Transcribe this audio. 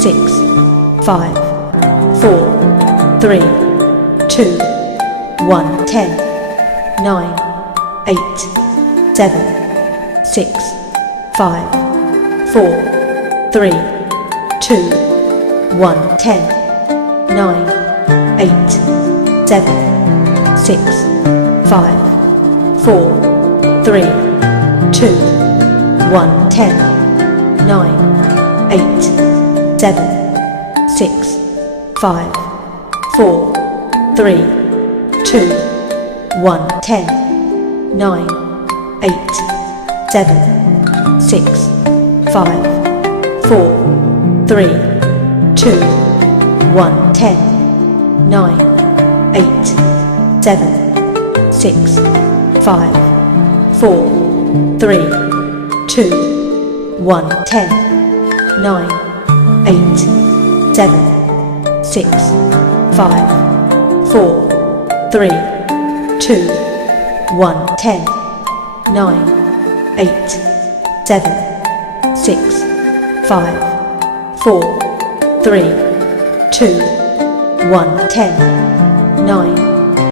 6, 5, 4, 3, 2, 1, 10, 9, 8, 7, 6, 5, 4, 3, 2, 1, 10, 9, 8, 7, 6, 5, 4, 3, 2, 1, 10, 9, 8, 7, 6, 5, 4, 3, 2, 1, 10, 9, 8, 7, 6, 5, 4, 3, 2, 1, 10, 9, 8, 7, 6, 5, 4, 3, 2, 1, 10, 9, 8, 7, 6, 5, 4, 3, 2, 1, 10, 9, 8, 7, 6, 5, 4, 3, 2, 1, 10, 9,